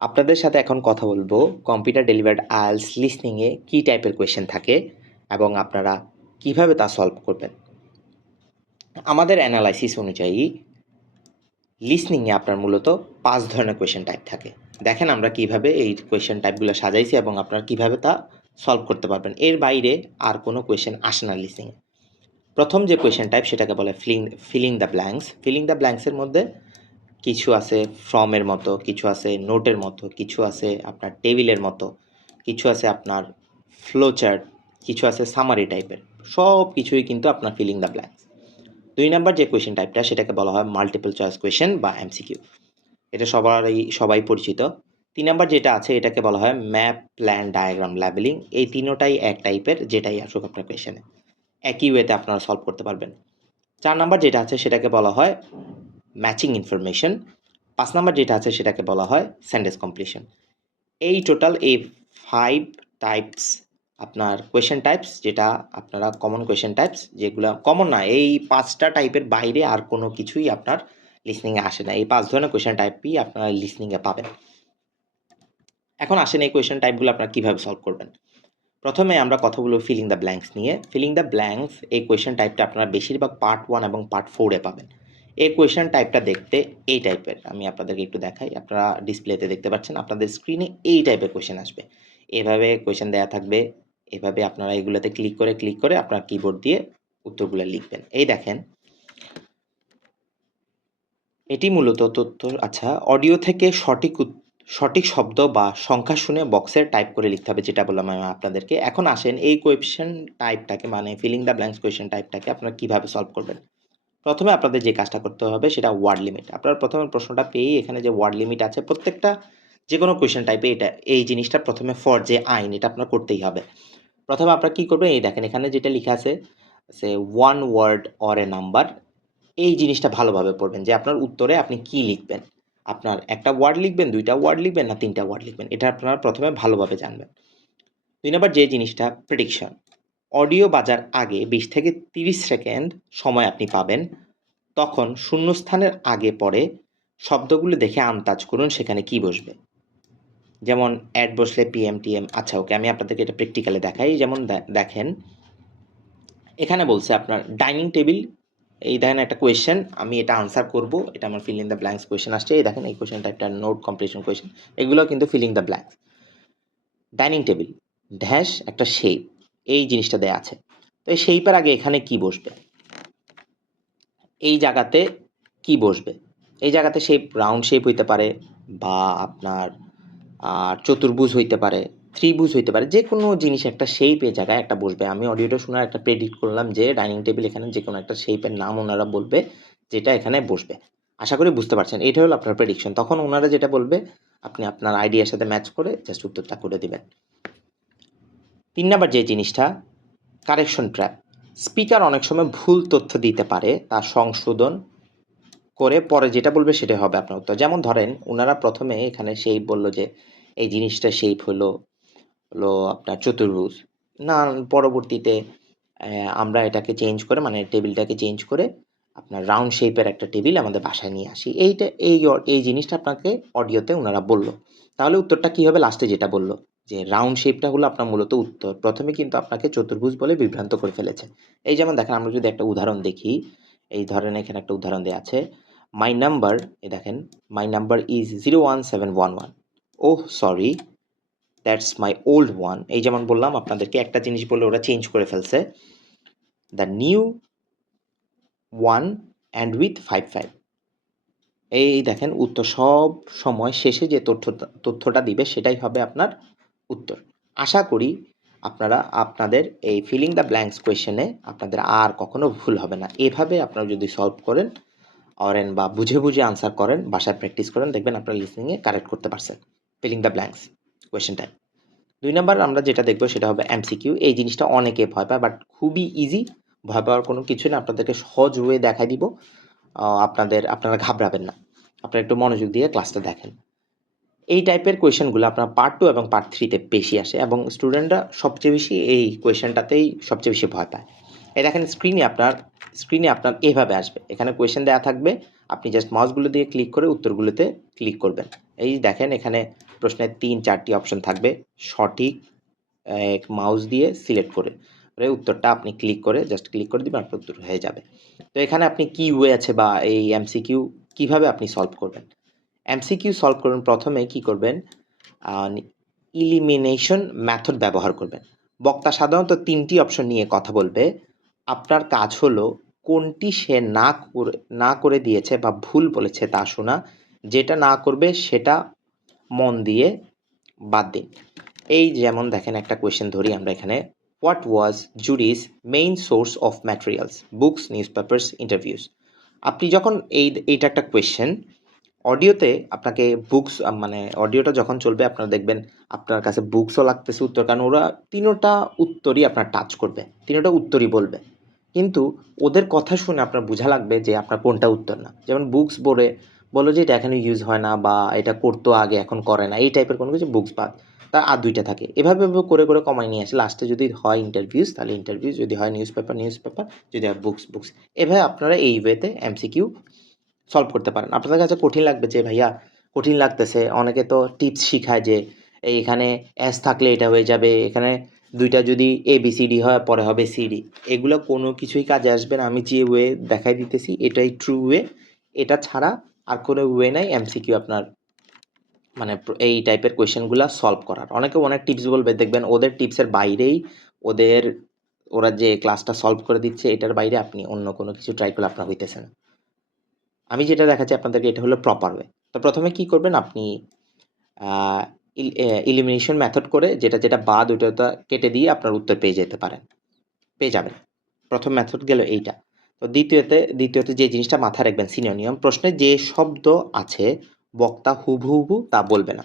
আপনাদের সাথে এখন কথা বলবো কম্পিউটার ডেলিভার্ড আইএলটিএস লিসনিংয়ে কী টাইপের কোয়েশ্চেন থাকে এবং আপনারা কিভাবে তা সলভ করবেন। আমাদের অ্যানালাইসিস অনুযায়ী লিসনিংয়ে আপনার মূলত 5 ধরনের কোয়েশ্চেন টাইপ থাকে। দেখেন আমরা কিভাবে এই কোয়েশ্চেন টাইপগুলো সাজাইছি এবং আপনারা কিভাবে তা সলভ করতে পারবেন। এর বাইরে আর কোনো কোয়েশ্চেন আসে না লিসনিংয়ে। প্রথম যে কোয়েশ্চেন টাইপ সেটাকে বলে filling the blanks. Filling the ব্ল্যাঙ্কসের মধ্যে কিছু আছে ফর্মের মতো, কিছু আছে নোটের মতো, কিছু আছে আপনার টেবিলের মতো, কিছু আছে আপনার ফ্লো চার্ট, কিছু আছে সামারি টাইপের। সব কিছুই কিন্তু আপনার ফিলিং দ্য ব্ল্যাঙ্কস। 2 নাম্বার যে কোয়েশ্চেন টাইপটা সেটাকে বলা হয় মাল্টিপল চয়েস কোয়েশ্চেন বা এমসিকিউ। এটা সবাই পরিচিত। 3 নাম্বার যেটা আছে এটাকে বলা হয় ম্যাপ, প্ল্যান, ডায়াগ্রাম, লেবেলিং। এই তিনোটাই এক টাইপের, যেটাই আসুক আপনার কোয়েশ্চেনে একই ওয়েতে আপনারা সলভ করতে পারবেন। 4 নাম্বার যেটা আছে সেটাকে বলা হয় ম্যাচিং ইনফরমেশন। 5 নাম্বার যেটা আছে সেটাকে বলা হয় সেন্টেন্স কমপ্লিশন। এই টোটাল এই 5 টাইপস আপনার কোয়েশ্চেন টাইপস, যেটা আপনারা কমন কোয়েশ্চেন টাইপস, যেগুলো কমন না, এই 5টা টাইপের বাইরে আর কোনো কিছুই আপনার লিসনিংয়ে আসে না। এই 5 ধরনের কোয়েশ্চেন টাইপই আপনারা লিসনিংয়ে পাবেন। এখন আসেন এই কোয়েশ্চেন টাইপগুলো আপনারা কীভাবে সলভ করবেন। প্রথমে আমরা কথা বলবো ফিলিং দ্য ব্ল্যাঙ্কস নিয়ে। ফিলিং দ্য ব্ল্যাঙ্কস এই কোয়েশ্চেন টাইপটা আপনারা বেশিরভাগ পার্ট 1 এবং পার্ট 4-এ পাবেন। এই কোয়েশ্চেন টাইপটা দেখতে এই টাইপের, আমি আপনাদেরকে একটু দেখাই। আপনারা ডিসপ্লেতে দেখতে পাচ্ছেন, আপনাদের স্ক্রিনে এই টাইপের কোয়েশ্চেন আসবে। এভাবে কোয়েশ্চেন দেওয়া থাকবে, এভাবে আপনারা এগুলোতে ক্লিক করে আপনার কিবোর্ড দিয়ে উত্তরগুলো লিখবেন। এই দেখেন, এটি মূলত তথ্য। আচ্ছা, অডিও থেকে সঠিক শব্দ বা সংখ্যা শুনে বক্সে টাইপ করে লিখতে হবে, যেটা বললাম আমি আপনাদেরকে। এখন আসেন এই কোয়েশ্চেন টাইপটাকে, মানে ফিলিং দ্য ব্ল্যাঙ্কস কোয়েশ্চেন টাইপটাকে আপনারা কীভাবে সলভ করবেন। প্রথমে আপনাদের যে কাজটা করতে হবে সেটা ওয়ার্ড লিমিট। আপনারা প্রথমে প্রশ্নটা পেয়েই এখানে যে ওয়ার্ড লিমিট আছে, প্রত্যেকটা যে কোনো কোয়েশ্চেন টাইপে এই জিনিসটা প্রথমে ফর যে আইন, এটা আপনার করতেই হবে। প্রথমে আপনারা কী করবেন, এই দেখেন এখানে যেটা লেখা আছে সে 1 ওয়ার্ড অর এ নাম্বার। এই জিনিসটা ভালোভাবে পড়বেন যে আপনার উত্তরে আপনি কি লিখবেন। আপনার একটা ওয়ার্ড লিখবেন, 2টা ওয়ার্ড লিখবেন, না 3টা ওয়ার্ড লিখবেন, এটা আপনারা প্রথমে ভালোভাবে জানবেন। 2 নাম্বার যে জিনিসটা প্রেডিকশন। অডিও বাজার আগে 20 থেকে 30 সেকেন্ড সময় আপনি পাবেন। তখন শূন্যস্থানের আগে পরে শব্দগুলো দেখে আন্দাজ করুন সেখানে কি বসবে। যেমন অ্যাড বসলে পিএম টিএম। আচ্ছা ওকে, আমি আপনাদেরকে এটা প্র্যাকটিক্যালে দেখাই। যেমন দেখেন এখানে বলছে আপনার ডাইনিং টেবিল। এই দেখেন একটা কোয়েশ্চেন, আমি এটা আনসার করব, এটা আমার fill in the blanks question আসছে। এই দেখেন এই কোয়েশ্চেনটা একটা নোট কমপ্লিশন কোয়েশ্চেন, এগুলো কিন্তু feeling the blanks. Dining table dash একটা শেপ, এই জিনিসটা দেয়া আছে। তো এই শেপের আগে এখানে কি বসবে, এই জায়গাতে কি বসবে। এই জায়গাতে শেপ রাউন্ড শেপ হইতে পারে, বা আপনার চতুর্ভুজ হইতে পারে, ত্রিভুজ হইতে পারে, যে কোনো জিনিস একটা শেপ এই জায়গায় একটা বসবে। আমি অডিওটা শোনার একটা প্রেডিক্ট করলাম যে ডাইনিং টেবিল এখানে যে কোনো একটা শেপের নাম ওনারা বলবে যেটা এখানে বসবে। আশা করি বুঝতে পারছেন, এটা হলো আপনার প্রেডিকশন। তখন ওনারা যেটা বলবে আপনি আপনার আইডিয়ার সাথে ম্যাচ করে জাস্ট উত্তরটা করে দিবেন। 3 নাম্বার যে জিনিসটা কারেকশন ট্র্যাপ। স্পিকার অনেক সময় ভুল তথ্য দিতে পারে, তা সংশোধন করে পরে যেটা বলবে সেটা হবে আপনার উত্তর। যেমন ধরেন ওনারা প্রথমে এখানে শেপ বলল যে এই জিনিসটা শেপ হলো আপনার চতুর্ভুজ। না, পরবর্তীতে আমরা এটাকে চেঞ্জ করে, মানে টেবিলটাকে চেঞ্জ করে আপনার রাউন্ড শেপের একটা টেবিল আমাদের বাসায় নিয়ে আসি। এই জিনিসটা আপনাকে অডিওতে ওনারা বলল। তাহলে উত্তরটা কী হবে, লাস্টে যেটা বলল যে রাউন্ড শেপটা হলো আপনার মূলত উত্তর। প্রথমে কিন্তু আপনাকে চতুর্ভুজ বলে বিভ্রান্ত করে ফেলেছে। এই যেমন দেখেন, আমরা যদি একটা উদাহরণ দেখি, এই ধরনের এখানে একটা উদাহরণ দেওয়া আছে। মাই নাম্বার, এই দেখেন, my number is 01711। Oh sorry, that's my old one. এই যেমন বললাম আপনাদেরকে, একটা জিনিস বলে ওরা চেঞ্জ করে ফেলছে, the new one and with 55। এই দেখেন উত্তর সব সময় শেষে যে তথ্যটা দিবে সেটাই হবে আপনার উত্তর। আশা করি আপনারা আপনাদের এই ফিলিং দ্য ব্ল্যাঙ্কস কোয়েশ্চেনে আপনাদের আর কখনো ভুল হবে না। এভাবে আপনারা যদি সলভ করেন বা বুঝে আনসার করেন, বাসায় প্র্যাকটিস করেন, দেখবেন আপনারা লিসনিংয়ে কারেক্ট করতে পারছেন feeling the blanks question type. 2 number আমরা যেটা দেখব সেটা হবে এমসিকিউ। এই জিনিসটা অনেকে ভয় পায়, বাট খুবই ইজি, ভয় পাওয়ার কোনো কিছু না। আপনাদেরকে সহজ ওয়ে দেখাই দিব, আপনারা ঘাবড়াবেন না। আপনারা একটু মনোযোগ দিয়ে ক্লাসটা দেখেন। এই টাইপের কোয়েশ্চেনগুলো আপনার পার্ট 2 এবং পার্ট 3-তে বেশি আসে, এবং স্টুডেন্টরা সবচেয়ে বেশি এই কোয়েশ্চেনটাতেই সবচেয়ে বেশি ভয় পায়। এই দেখেন স্ক্রিনে আপনার এভাবে আসবে, এখানে কোয়েশ্চেন দেওয়া থাকবে, আপনি জাস্ট মাউসগুলো দিয়ে ক্লিক করে উত্তরগুলোতে ক্লিক করবেন। এই দেখেন এখানে প্রশ্নের 3-4টি অপশন থাকবে, সঠিক মাউস দিয়ে সিলেক্ট করে উত্তরটা আপনি ক্লিক করে জাস্ট ক্লিক করে দিবেন, আপনার উত্তর হয়ে যাবে। তো এখানে আপনি কি ওয়ে আছে বা এই এমসিকিউ কিভাবে আপনি সলভ করবেন। এমসিকিউ সলভ করবেন, প্রথমে কি করবেন, ইলিমিনেশন মেথড ব্যবহার করবেন। বক্তা সাধারণত 3টি অপশন নিয়ে কথা বলবে, আপনার কাজ হলো কোনটি সে না করে দিয়েছে বা ভুল বলেছে তা শোনা, যেটা না করবে সেটা মন দিয়ে বাদ দিন। এই যেমন দেখেন একটা কোয়েশ্চেন ধরি আমরা এখানে, what was judice main source of materials, books, news papers, interviews. আপনি যখন এইটা একটা কোয়েশ্চেন, অডিওতে আপনাকে বুকস মানে অডিওটা যখন চলবে আপনারা দেখবেন আপনার কাছে বুকসও লাগতেছে উত্তর, কারণ ওরা তিনোটা উত্তরই আপনার টাচ করবে, তিনোটা উত্তরই বলবে, কিন্তু ওদের কথা শুনে আপনার বোঝা লাগবে যে আপনার কোনটা উত্তর না। যেমন বুকস বলো যে এটা এখানে ইউজ হয় না বা এটা করতো আগে এখন করে না, এই টাইপের কোনো কিছু বুকস বাদ, তার আর 2টা থাকে। এভাবে করে করে কমায় নিয়ে আসে, লাস্টে যদি হয় ইন্টারভিউস তাহলে ইন্টারভিউস, যদি হয় নিউজ পেপার, যদি হয় বুকস। এভাবে আপনারা এই ওয়েতে এমসিকিউ সলভ করতে পারেন। আপনাদের কাছে কঠিন লাগবে যে ভাইয়া কঠিন লাগতেছে, অনেকে তো টিপস শিখায় যে এইখানে এস থাকলে এটা হয়ে যাবে, এখানে 2টা যদি ABCD হয় পরে হবে CD, এগুলো কোনো কিছুই কাজে আসবে না। আমি যে ওয়ে দেখাই দিতেছি এটাই ট্রু ওয়ে, এটা ছাড়া আর কোনো ওয়ে নাই এমসিকিউ আপনার মানে এই টাইপের কোয়েশ্চেনগুলো সলভ করার। অনেকে অনেক টিপস বলবে, দেখবেন ওদের টিপসের বাইরেই ওরা যে ক্লাসটা সলভ করে দিচ্ছে এটার বাইরে আপনি অন্য কোনো কিছু ট্রাই করলে আপনার হইতেছে না। আমি যেটা দেখাচ্ছি আপনাদেরকে এটা হলো প্রপার ওয়ে। তো প্রথমে কি করবেন, আপনি ইলিমিনেশন মেথড করে যেটা বাদ ওইটা কেটে দিয়ে আপনার উত্তর পেয়ে যাবেন। প্রথম মেথড গেল এইটা। তো দ্বিতীয়তে যে জিনিসটা মাথায় রাখবেন, সিনোনিয়াম। প্রশ্নে যে শব্দ আছে বক্তা হুবহু তা বলবে না।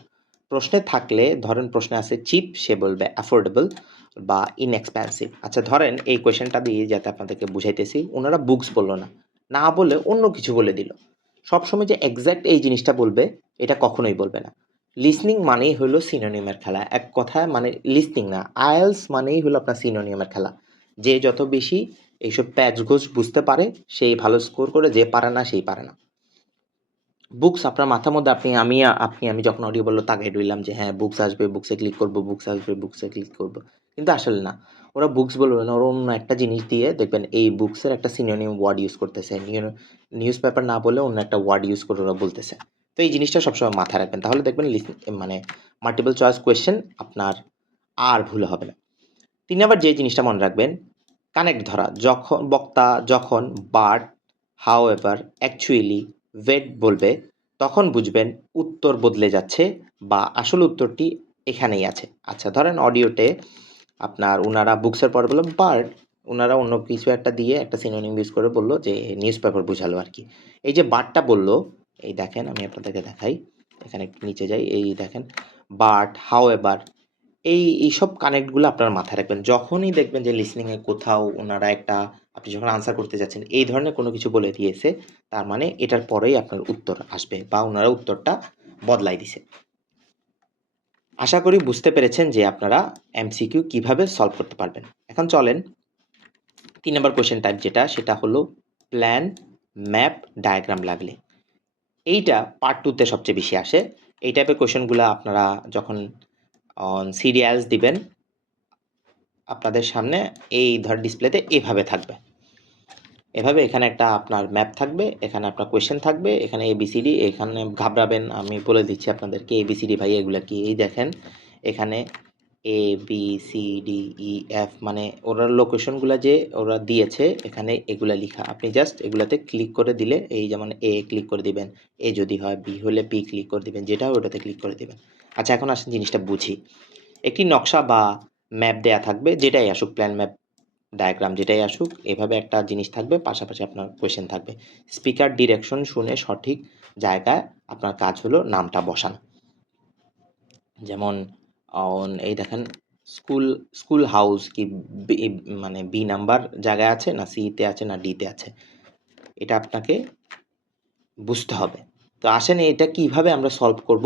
প্রশ্নে থাকলে ধরেন প্রশ্নে আছে চিপ, সে বলবে অ্যাফোর্ডেবল বা ইনএক্সপেন্সিভ। আচ্ছা ধরেন এই কোয়েশ্চেনটা দিয়ে যাতে আপনাদেরকে বুঝাইতেছি, ওনারা বুকস বললো না, না বলে অন্য কিছু বলে দিল। সবসময় যে এক্স্যাক্ট এই জিনিসটা বলবে এটা কখনোই বলবে না। লিসনিং মানেই হলো সিনোনিয়ামের খেলা, এক কথায় মানে লিসনিং না, আইএলস মানেই হলো আপনার সিনোনিয়ামের খেলা। যে যত বেশি এইসব প্যাচগোজ বুঝতে পারে সেই ভালো স্কোর করে, যে পারে না সেই পারে না। বুকস আপনার মাথার মধ্যে আমি যখন অডিও বললো তাকাই রইলাম যে হ্যাঁ বুকস আসবে, বুকসে ক্লিক করবো, বুকস আসবে, বুকসে ক্লিক করবো, কিন্তু আসলে না, ওরা বুকস বলবে না, ওরা অন্য একটা জিনিস দিয়ে দেখবেন এই বুকসের একটা সিনোনিম ওয়ার্ড ইউজ করতেছে, নিউজ পেপার না বলে অন্য একটা ওয়ার্ড ইউজ করে ওরা বলতেছে। তো এই জিনিসটা সবসময় মাথায় রাখবেন, তাহলে দেখবেন মানে মাল্টিপল চয়েস কোয়েশ্চেন আপনার আর ভুল হবে না। 3 নাম্বার যে জিনিসটা মনে রাখবেন, কানেক্ট ধরা। যখন বাট, হাউএভার, অ্যাকচুয়ালি, ওয়েট বলবে তখন বুঝবেন উত্তর বদলে যাচ্ছে বা আসল উত্তরটি এখানেই আছে। আচ্ছা ধরেন অডিওতে আপনার উনারা বুকসের পরে বললো বাট, উনারা অন্য কিছু একটা দিয়ে একটা সিনোনিম ইউজ করে বললো যে নিউজ পেপার বুঝালো আর কি। এই যে বাটটা বললো, এই দেখেন আমি আপনাদেরকে দেখাই, এখানে একটু নিচে যাই, এই দেখেন বাট, হাউএভার, এইসব কানেক্টগুলো আপনার মাথায় রাখবেন। যখনই দেখবেন যে লিসনিংয়ে কোথাও ওনারা একটা, আপনি যখন আনসার করতে যাচ্ছেন এই ধরনের কোনো কিছু বলে দিয়েছে, তার মানে এটার পরেই আপনার উত্তর আসবে বা ওনারা উত্তরটা বদলাই দিছে। আশা করি বুঝতে পেরেছেন যে আপনারা এমসিকিউ কিভাবে সলভ করতে পারবেন। এখন চলেন 3 নম্বর কোয়েশ্চেন টাইপ যেটা, সেটা হলো প্ল্যান, ম্যাপ, ডায়াগ্রাম লাগলে। এইটা পার্ট 2 তে সবচেয়ে বেশি আসে। এই টাইপের কোয়েশ্চেনগুলো আপনারা যখন অন সিরিয়ালস দিবেন আপনাদের সামনে এই ডিসপ্লেতে এভাবে থাকবে, এভাবে এখানে একটা আপনার ম্যাপ থাকবে, এখানে আপনার কোয়েশ্চেন থাকবে, এখানে ABCD, এখানে ঘাবড়াবেন, আমি বলে দিচ্ছি আপনাদেরকে ABCD ভাই এগুলা কি। এই দেখেন এখানে ABCDEF মানে ওরা লোকেশনগুলো যে ওরা দিয়েছে এখানে এগুলা লিখা, আপনি জাস্ট এগুলাতে ক্লিক করে দিলে, এই যেমন A ক্লিক করে দিবেন, A যদি হয়, B হলে B ক্লিক করে দিবেন, যেটা হয় ওটাতে ক্লিক করে দিবেন। আচ্ছা এখন আসেন জিনিসটা বুঝি। একটি নকশা বা ম্যাপ দেয়া থাকবে, যেটাই আসুক, প্ল্যান, ম্যাপ, ডায়াগ্রাম যেটাই আসুক, এভাবে একটা জিনিস থাকবে, পাশাপাশি আপনার কোয়েশ্চেন থাকবে। স্পিকার ডিরেকশন শুনে সঠিক জায়গায় আপনার কাজ হলো নামটা বসানো। যেমন এই দেখেন স্কুল হাউস কি মানে B নাম্বার জায়গায় আছে না C তে আছে না D তে আছে, এটা আপনাকে বুঝতে হবে। তো আসেন এটা কিভাবে আমরা সলভ করব,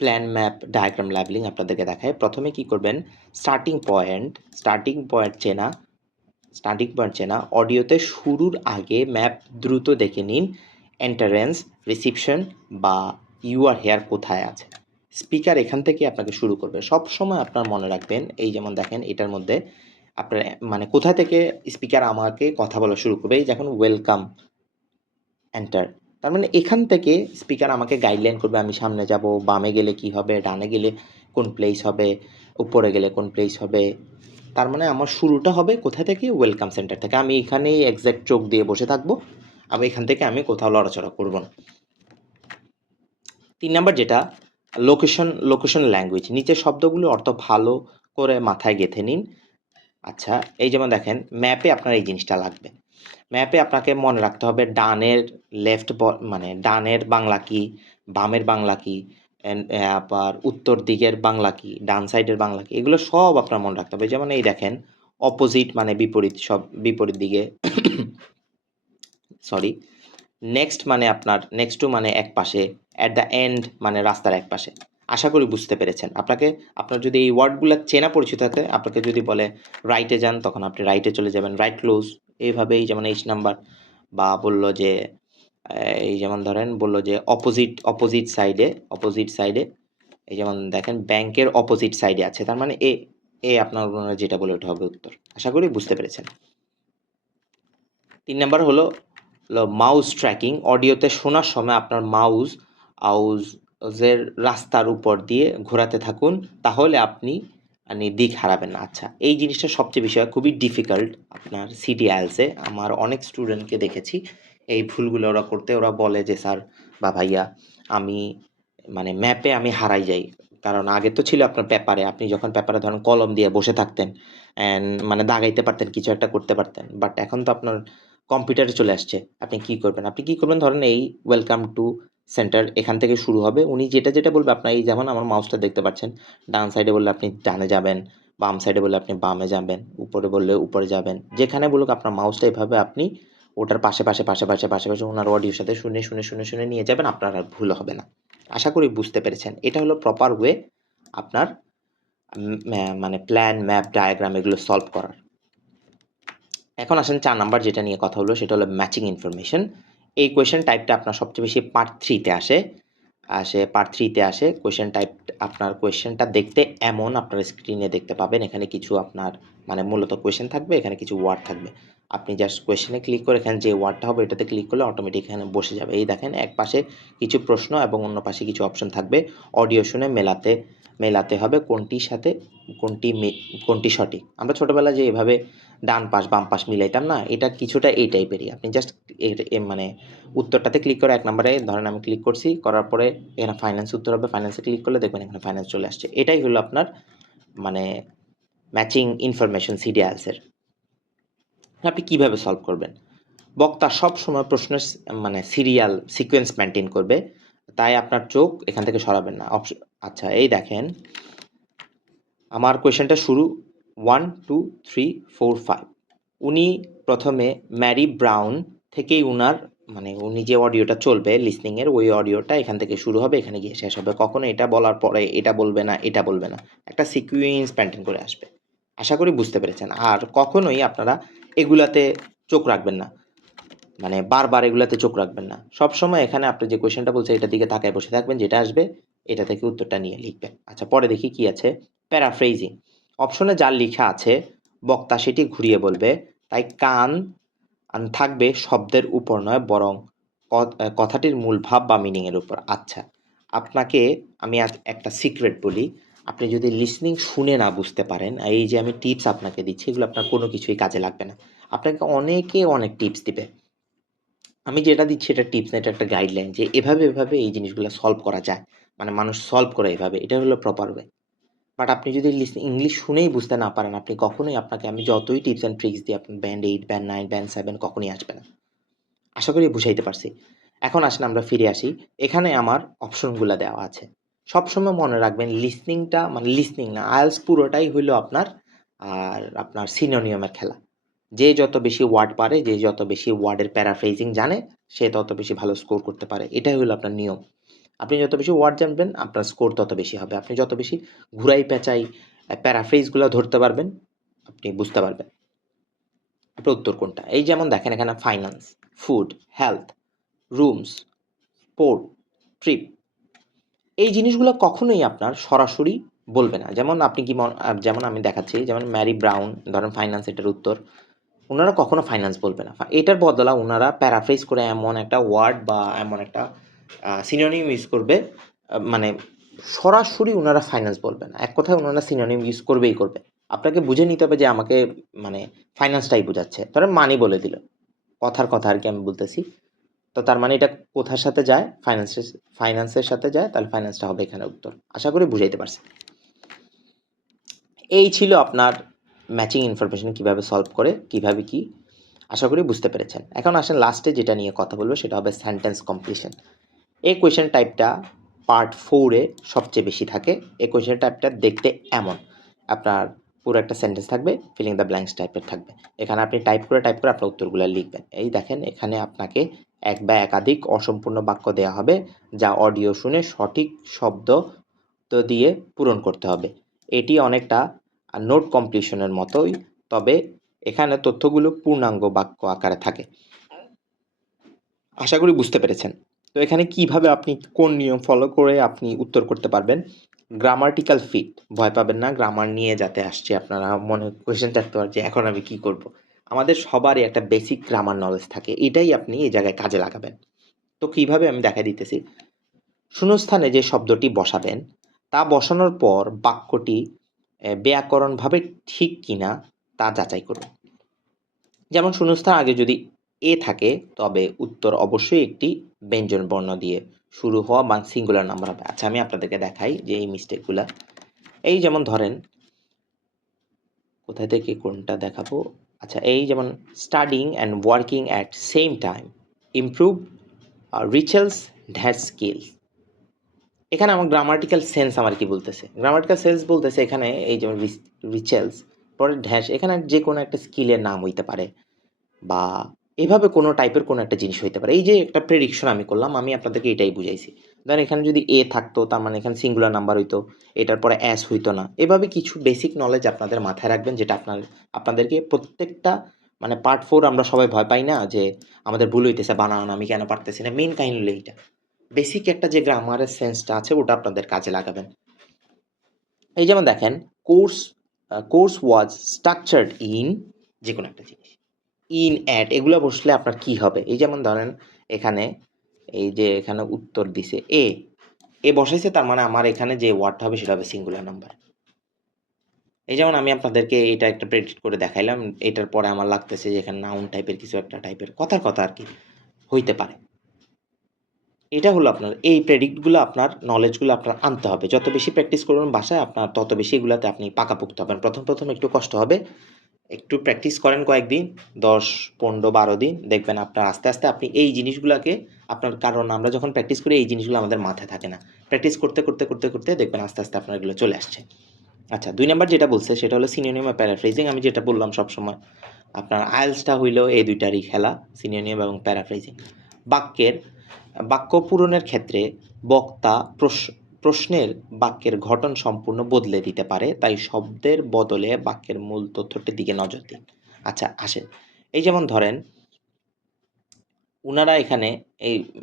প্ল্যান, ম্যাপ, ডায়াগ্রাম, লেবেলিং আপনাদেরকে দেখায়। প্রথমে কি করবেন, স্টার্টিং পয়েন্ট চেনা, অডিওতে শুরুর আগে ম্যাপ দ্রুত দেখে নিন, এন্ট্রান্স, রিসিপশন বা ইউ আর হেয়ার কোথায় আছে। স্পিকার এখান থেকে আপনাকে শুরু করবে। সব সময় আপনার মনে রাখবেন, এই যেমন দেখেন এটার মধ্যে আপনার মানে কোথা থেকে স্পিকার আমাকে কথা বলা শুরু করবে, এই যখন ওয়েলকাম এন্টার, তার মানে এখান থেকে স্পিকার আমাকে গাইডলাইন করবে আমি সামনে যাব, বামে গেলে কি হবে, ডানে গেলে কোন প্লেস হবে, উপরে গেলে কোন প্লেস হবে। তার মানে আমার শুরুটা হবে কোথা থেকে, ওয়েলকাম সেন্টার থেকে। আমি এখানেই এক্স্যাক্ট চোখ দিয়ে বসে থাকবো, আমি এখান থেকে আমি কোথাও লড়াচড়া করব না। 3 নাম্বার যেটা লোকেশন ল্যাঙ্গুয়েজ, নিচের শব্দগুলো অর্থ ভালো করে মাথায় গেঁথে নিন। আচ্ছা, এই যেমন দেখেন ম্যাপে আপনার এই জিনিসটা লাগবে। ম্যাপে আপনাকে মনে রাখতে হবে ডানের মানে ডানের বাংলা কি, বামের বাংলা কি, আবার উত্তর দিকের বাংলা কি, ডান সাইডের বাংলা কি, এগুলো সব আপনার মনে রাখতে হবে। যেমন এই দেখেন অপোজিট মানে বিপরীত, সব বিপরীত দিকে সরি। নেক্সট মানে নেক্সট টু মানে এক পাশে, অ্যাট দ্য এন্ড মানে রাস্তার এক পাশে। আশা করি বুঝতে পেরেছেন। আপনার যদি এই ওয়ার্ডগুলো চেনা পরিচিত থাকে, আপনাকে যদি বলে রাইটে যান তখন আপনি রাইটে চলে যাবেন, রাইট ক্লোজ। এইভাবেই যেমন এইচ নাম্বার, বা বলল যে এই যেমন ধরেন বলল যে অপোজিট সাইডে এই যেমন দেখেন ব্যাংকের অপোজিট সাইডে আছে, তার মানে এ এ আপনার যেটা বলে ওটা হবে উত্তর। আশা করি বুঝতে পেরেছেন। 3 নাম্বার হলো মাউস ট্র্যাকিং। অডিওতে শোনার সময় আপনার মাউজের রাস্তার উপর দিয়ে ঘোরাতে থাকুন, তাহলে আপনি দিক হারাবেন না। আচ্ছা, এই জিনিসটা সবচেয়ে বিষয় খুবই ডিফিকাল্ট আপনার সিটি আইএলসে। আমার অনেক স্টুডেন্টকে দেখেছি এই ভুলগুলো ওরা করতে। ওরা বলে যে স্যার বা ভাইয়া আমি মানে ম্যাপে আমি হারাই যাই। কারণ আগে তো ছিল আপনার পেপারে, আপনি যখন পেপারে ধরেন কলম দিয়ে বসে থাকতেন অ্যান্ড মানে দাগাইতে পারতেন, কিছু একটা করতে পারতেন। বাট এখন তো আপনার কম্পিউটারে চলে আসছে। আপনি কি করবেন? ধরেন এই ওয়েলকাম টু সেন্টার এখান থেকে শুরু হবে। উনি যেটা বলবে আপনার, এই যেমন আমার মাউসটা দেখতে পাচ্ছেন, ডান সাইডে বললে আপনি ডানে যাবেন, বাম সাইডে বললে আপনি বামে যাবেন, উপরে বললে উপরে যাবেন। যেখানে বলুক আপনার মাউসটা এভাবে আপনি ওটার পাশে ওনার অডিওর সাথে শুনে নিয়ে যাবেন, আপনার আর ভুল হবে না। আশা করি বুঝতে পেরেছেন। এটা হলো প্রপার ওয়ে আপনার মানে প্ল্যান, ম্যাপ, ডায়াগ্রাম এগুলো সলভ করার। এখন আসেন 4 নাম্বার যেটা নিয়ে কথা হলো, সেটা হলো ম্যাচিং ইনফরমেশন। এই কোয়েশ্চেন টাইপটা আপনার সবচেয়ে বেশি পার্ট 3 তে আসে। কোয়েশ্চেন টাইপ আপনার কোয়েশ্চেনটা দেখতে এমন আপনার স্ক্রিনে দেখতে পাবেন। এখানে কিছু আপনার মানে মূলত কোয়েশ্চেন থাকবে, এখানে কিছু ওয়ার্ড থাকবে। আপনি জাস্ট কোয়েশ্চেনে ক্লিক করে এখানে যে ওয়ার্ডটা হবে এটাতে ক্লিক করলে অটোমেটিক এখানে বসে যাবে। এই দেখেন এক পাশে কিছু প্রশ্ন এবং অন্য পাশে কিছু অপশন থাকবে। অডিও শুনে মেলাতে হবে কোনটির সাথে কোনটি সঠিক। আমরা ছোটবেলায় যে এভাবে ডান পাশ বাম পাশ মিলাইতাম না, এটা কিছুটা এই টাইপেরই। আপনি জাস্ট মানে উত্তরটাতে ক্লিক করে 1 নম্বরে ধরেন আমি ক্লিক করছি, করার পরে এখানে ফাইন্যান্স উত্তর হবে, ফাইন্যান্সে ক্লিক করলে দেখবেন এখানে ফাইন্যান্স চলে আসছে। এটাই হলো আপনার মানে ম্যাচিং ইনফরমেশন সিডিআইএলস এর। আপনি কিভাবে সলভ করবেন? বক্তা সব সময় প্রশ্নের মানে সিকোয়েন্স মেনটেন করবে, তাই আপনার চোখ এখান থেকে সরাবেন না। আচ্ছা, এই দেখেন আমার কোয়েশ্চেনটা শুরু 1 2 3 4 5। উনি প্রথমে ম্যারি ব্রাউন থেকেই উনি যে অডিওটা চলবে লিসনিংয়ের, ওই অডিওটা এখান থেকে শুরু হবে, এখানে গিয়ে শেষ হবে। কখনো এটা বলার পরে এটা বলবে না, এটা বলবে না, একটা সিকুয়েন্স মেনটেন করে আসবে। আশা করি বুঝতে পেরেছেন। আর কখনোই আপনারা এগুলাতে চোখ রাখবেন না, মানে বারবার এগুলাতে চোখ রাখবেন না। সবসময় এখানে আপনি যে কোয়েশ্চেনটা বলছে এটার দিকে তাকায় বসে থাকবেন, যেটা আসবে এটা থেকে উত্তরটা নিয়ে লিখবেন। আচ্ছা, পরে দেখি কি আছে। প্যারাফ্রেজিং অপশনে যা লেখা আছে বক্তা সেটি ঘুরিয়ে বলবে, তাই কান থাকবে শব্দের উপর নয়, বরং কথাটির মূল ভাব বা মিনিংয়ের উপর। আচ্ছা, আপনাকে আমি একটা সিক্রেট বলি, আপনি যদি লিসনিং শুনে না বুঝতে পারেন, এই যে আমি টিপস আপনাকে দিচ্ছি এগুলো আপনার কোনো কিছুই কাজে লাগবে না। আপনাকে অনেক টিপস দিবে। আমি যেটা দিচ্ছি এটা টিপস না, এটা একটা গাইডলাইন যে এভাবে এই জিনিসগুলো সলভ করা যায়। মানে মানুষ সলভ করে এভাবে, এটা হলো প্রপার ওয়ে। বাট আপনি যদি ইংলিশ শুনেই বুঝতে না পারেন, আপনি কখনোই আপনাকে আমি যতই টিপস অ্যান্ড ট্রিক্স দিই আপনার ব্যান্ড 8 ব্যান্ড 9 ব্যান্ড 7 কখনোই আসবে না। আশা করি বুঝাইতে পারছি। এখন আসেন আমরা ফিরে আসি। এখানে আমার অপশনগুলো দেওয়া আছে। সবসময় মনে রাখবেন লিসনিংটা মানে লিসনিং না, আইএলটিএস পুরোটাই হইলো আপনার সিনোনিয়ামের খেলা। যে যত বেশি ওয়ার্ড পারে, যে যত বেশি ওয়ার্ডের প্যারাফ্রেজিং জানে, সে তত বেশি ভালো স্কোর করতে পারে। এটাই হলো আপনার নিয়ম। আপনি যত বেশি ওয়ার্ড জানবেন আপনার স্কোর তত বেশি হবে। আপনি যত বেশি ঘুরাই পেঁচাই প্যারাফ্রেজগুলো ধরতে পারবেন, আপনি বুঝতে পারবেন আপনার উত্তর কোনটা। এই যেমন দেখেন এখানে finance, food, health, rooms, sport, trip, এই জিনিসগুলো কখনোই আপনার সরাসরি বলবে না। যেমন আপনি কি যেমন আমি দেখাচ্ছি, যেমন ম্যারি ব্রাউন, ধরেন ফাইন্যান্স এটার উত্তর। উনারা কখনো ফাইন্যান্স বলবে না। এটার বদলা উনারা প্যারাফ্রেজ করে এমন একটা ওয়ার্ড বা এমন একটা সিনোনিম ইউজ করবে, মানে সরাসরি উনারা ফাইন্যান্স বলবে না। এক কথায় উনারা সিনোনিম ইউজ করবেই করবে। আপনাকে বুঝে নিতে হবে যে আমাকে মানে ফাইন্যান্সটাই বোঝাচ্ছে। ধরেন মানি বলে দিল, কথার কথা আর কি আমি বলতেছি। তো তার মানে এটা কোথার সাথে যায়? ফাইন্যান্সের সাথে যায়, তাহলে ফাইন্যান্সটা হবে এখানে উত্তর। আশা করি বুঝাইতে পারছি। এই ছিল আপনার ম্যাচিং ইনফরমেশন কিভাবে সলভ করে, কিভাবে কি, আশা করি বুঝতে পেরেছেন। এখন আসেন লাস্টে যেটা নিয়ে কথা বলবো, সেটা হবে সেন্টেন্স কমপ্লিশন। এই কোয়েশ্চেন টাইপটা পার্ট 4-এ সবচেয়ে বেশি থাকে। এই কোয়েশ্চেন টাইপটা দেখতে এমন, আপনার পুরো একটা সেন্টেন্স থাকবে, ফিলিং দ্য ব্ল্যাঙ্কস টাইপের থাকবে। এখানে আপনি টাইপ করে আপনার উত্তরগুলো লিখবেন। এই দেখেন, এখানে আপনাকে এক বা একাধিক অসম্পূর্ণ বাক্য দেওয়া হবে, যা অডিও শুনে সঠিক শব্দ দিয়ে পূরণ করতে হবে। এটি অনেকটা নোট কমপ্লিশনের মতোই, তবে এখানে তথ্যগুলো পূর্ণাঙ্গ বাক্য আকারে থাকে। আশা করি বুঝতে পেরেছেন। তো এখানে কিভাবে আপনি কোন নিয়ম ফলো করে আপনি উত্তর করতে পারবেন। গ্রামাটিক্যাল ফিট, ভয় পাবেন না। গ্রামার নিয়ে যাতে আসছে, আপনারা মনে কোয়েশ্চেন থাকতে পারে যে এখন আমি কি করব। আমাদের সবারই একটা বেসিক গ্রামার নলেজ থাকে, এটাই আপনি এই জায়গায় কাজে লাগাবেন। তো কিভাবে আমি দেখা দিতেছি। শূন্যস্থানে যে শব্দটি বসাবেন, তা বসানোর পর বাক্যটি ব্যাকরণভাবে ঠিক কিনা তা যাচাই করুন। যেমন শূন্যস্থান আগে যদি এ থাকে, তবে উত্তর অবশ্যই একটি ব্যঞ্জন বর্ণ দিয়ে শুরু হওয়া বা সিঙ্গুলার নাম্বার হবে। আচ্ছা, আমি আপনাদেরকে দেখাই যে এই মিস্টেকগুলা। এই যেমন ধরেন, কোথায় থেকে কোনটা দেখাবো। আচ্ছা, এই যেমন studying and working at same time improve reaches that skill. এখানে আমার গ্রামাটিক্যাল সেন্স আমার কি বলতেছে, গ্রামাটিক্যাল সেন্স বলতেছে এখানে এই যেমন রিচেলস পরে ড্যাশ, এখানে যে কোনো একটা স্কিলের নাম হইতে পারে বা এভাবে কোনো টাইপের কোনো একটা জিনিস হইতে পারে। এই যে একটা প্রেডিকশন আমি করলাম, আমি আপনাদেরকে এটাই বুঝাইছি। ধরেন এখানে যদি এ থাকতো, তার মানে এখানে সিঙ্গুলার নাম্বার হইতো, এটার পরে অ্যাস হইতো না। এভাবে কিছু বেসিক নলেজ আপনাদের মাথায় রাখবেন, যেটা আপনাদেরকে প্রত্যেকটা মানে পার্ট 4 আমরা সবাই ভয় পাই না যে আমাদের ভুল হইতেছে, বানানো আমি কেন পারতেছি না। মেইন কাহিনী হলো এইটা, বেসিক একটা যে গ্রামারের সেন্সটা আছে ওটা আপনাদের কাজে লাগাবেন। এই যেমন দেখেন, course course was structured in, যে কোনো একটা জিনিস, ইন অ্যাট, এগুলো বসলে আপনার কি হবে। এই যেমন ধরেন এখানে, এই যে এখানে উত্তর দিছে এ বসাইছে, তার মানে আমার এখানে যে ওয়ার্ডটা হবে সেটা হবে সিঙ্গুলার নাম্বার। এই যেমন আমি আপনাদেরকে এটা একটা প্রেডিক্ট করে দেখাইলাম, এটার পরে আমার লাগতেছে যে এখানে নাউন টাইপের কিছু একটা টাইপের কথার কথা আর কি হইতে পারে। এটা হলো আপনার এই প্রেডিক্টগুলো, আপনার নলেজগুলো আপনার আনতে হবে। যত বেশি প্র্যাকটিস করবেন বাসায়, আপনার তত বেশি এগুলাতে আপনি পাকাপোক্ত হবেন। প্রথম একটু কষ্ট হবে, একটু প্র্যাকটিস করেন কয়েকদিন, 10, 15, 12 দিন, দেখবেন আপনার আস্তে আস্তে আপনি এই জিনিসগুলোকে আপনার, কারণ আমরা যখন প্র্যাকটিস করি এই জিনিসগুলো আমাদের মাথায় থাকে না। প্র্যাকটিস করতে করতে করতে করতে দেখবেন আস্তে আস্তে আপনার এগুলো চলে আসছে। আচ্ছা, 2 নাম্বার যেটা বলছে সেটা হলো সিনোনিম আর প্যারাফ্রেজিং। আমি যেটা বললাম সবসময়, আপনার আইএলসটা হইলো এই দুইটারই খেলা, সিনোনিম এবং প্যারাফ্রেজিং। বাক্য পূরণের ক্ষেত্রে বক্তা প্রশ্নের বাক্যের গঠন সম্পূর্ণ বদলে দিতে পারে, তাই শব্দের বদলে বাক্যের মূল তথ্যটির দিকে নজর দিন। আচ্ছা আসেন, এই যেমন ধরেন উনারা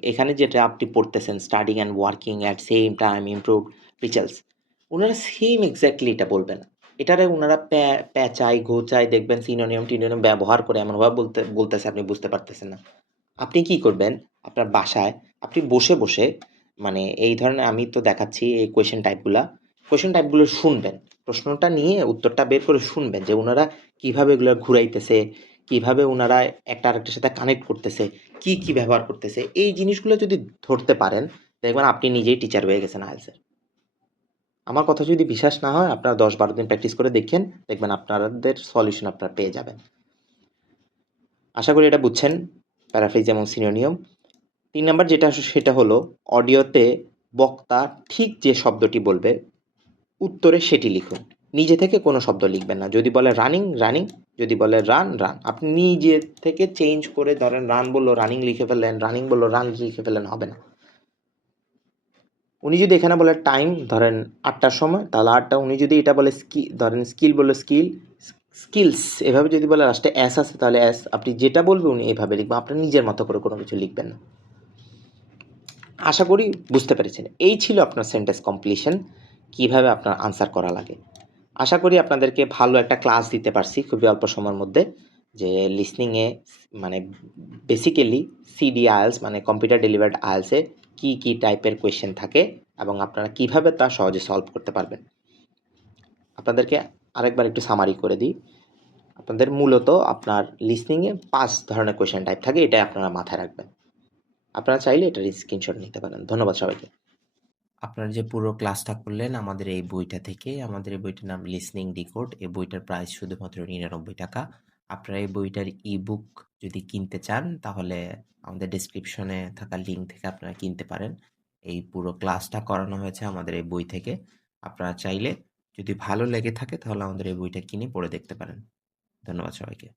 এখানে যেটা আপনি পড়তেছেন, studying and working at same time improve Richards, উনারা সেম এক্স্যাক্টলি এটা বলবে না। এটারে উনারা প্যাচাই ঘোচাই, দেখবেন সিনোনিয়াম টিনোনিয়াম ব্যবহার করে এমনভাবে বলতেছে আপনি বুঝতে পারতেছেন না। আপনি কি করবেন, আপনার বাসায় আপনি বসে বসে, মানে এই ধরনের আমি তো দেখাচ্ছি এই কোয়েশ্চেন টাইপগুলো শুনবেন, প্রশ্নটা নিয়ে উত্তরটা বের করে শুনবেন যে ওনারা কিভাবে এগুলো ঘুরাইতেছে, কিভাবে ওনারা একটা আরেকটার সাথে কানেক্ট করতেছে, কি ব্যবহার করতেছে। এই জিনিসগুলো যদি ধরতে পারেন, দেখবেন আপনি নিজেই টিচার হয়ে গেছেন আইএলটিএস। আমার কথা যদি বিশ্বাস না হয়, আপনারা 10-12 দিন প্র্যাকটিস করে দেখেন, দেখবেন আপনাদের সলিউশন আপনারা পেয়ে যাবেন। আশা করি এটা বুঝছেন, প্যারাফ্রেজ এবং সিনোনিয়াম। 3 নাম্বার যেটা সেটা হলো অডিওতে বক্তা ঠিক যে শব্দটি বলবে, উত্তরে সেটি লিখুন। নিজে থেকে কোনো শব্দ লিখবেন না। যদি বলে রানিং, রানিং, যদি বলে রান, রান। আপনি নিজে থেকে চেঞ্জ করে, ধরেন রান বললো রানিং লিখে ফেললেন, রানিং বললো রান লিখে ফেললেন, হবে না। উনি যদি এখানে বলে টাইম, ধরেন 8টার সময়, তাহলে 8টা। উনি যদি এটা বলে ধরেন স্কিল বললো স্কিলস, এভাবে যদি বলে লাস্টে এস আছে, তাহলে এস। আপনি যেটা বলবে উনি এভাবে লিখবেন, আপনার নিজের মতো করে কোনো কিছু লিখবেন না। আশা করি বুঝতে পেরেছেন। এই ছিল আপনার সেন্টেন্স কমপ্লিশন, কিভাবে আপনার আনসার করা লাগে। আশা করি আপনাদেরকে ভালো একটা ক্লাস দিতে পারছি খুবই অল্প সময়ের মধ্যে, যে লিসনিংয়ে মানে বেসিক্যালি সিডি আইএলস মানে কম্পিউটার ডেলিভার্ড আইএলসে কী কী টাইপের কোয়েশ্চেন থাকে এবং আপনারা কিভাবে তা সহজে সলভ করতে পারবেন। আপনাদেরকে আরেকবার একটু সামারি করে দিই। আপনাদের মূলত আপনার লিসনিংয়ে 5 ধরনের কোয়েশ্চেন টাইপ থাকে, এটা আপনারা মাথায় রাখবেন। আপনারা চাইলে এটার স্ক্রিনশট নিতে পারেন। ধন্যবাদ সবাইকে। আপনারা যে পুরো ক্লাসটা করলেন আমাদের এই বইটা থেকে, আমাদের এই বইটার নাম লিসনিং ডিকোড। এই বইটার প্রাইস শুধুমাত্র 99 টাকা। আপনারা এই বইটার ইবুক যদি কিনতে চান তাহলে আমাদের ডেসক্রিপশনে থাকা লিঙ্ক থেকে আপনারা কিনতে পারেন। এই পুরো ক্লাসটা করানো হয়েছে আমাদের এই বই থেকে। আপনারা চাইলে যদি ভালো লেগে থাকে তাহলে আমাদের এই বইটা কিনে পড়ে দেখতে পারেন। ধন্যবাদ সবাইকে।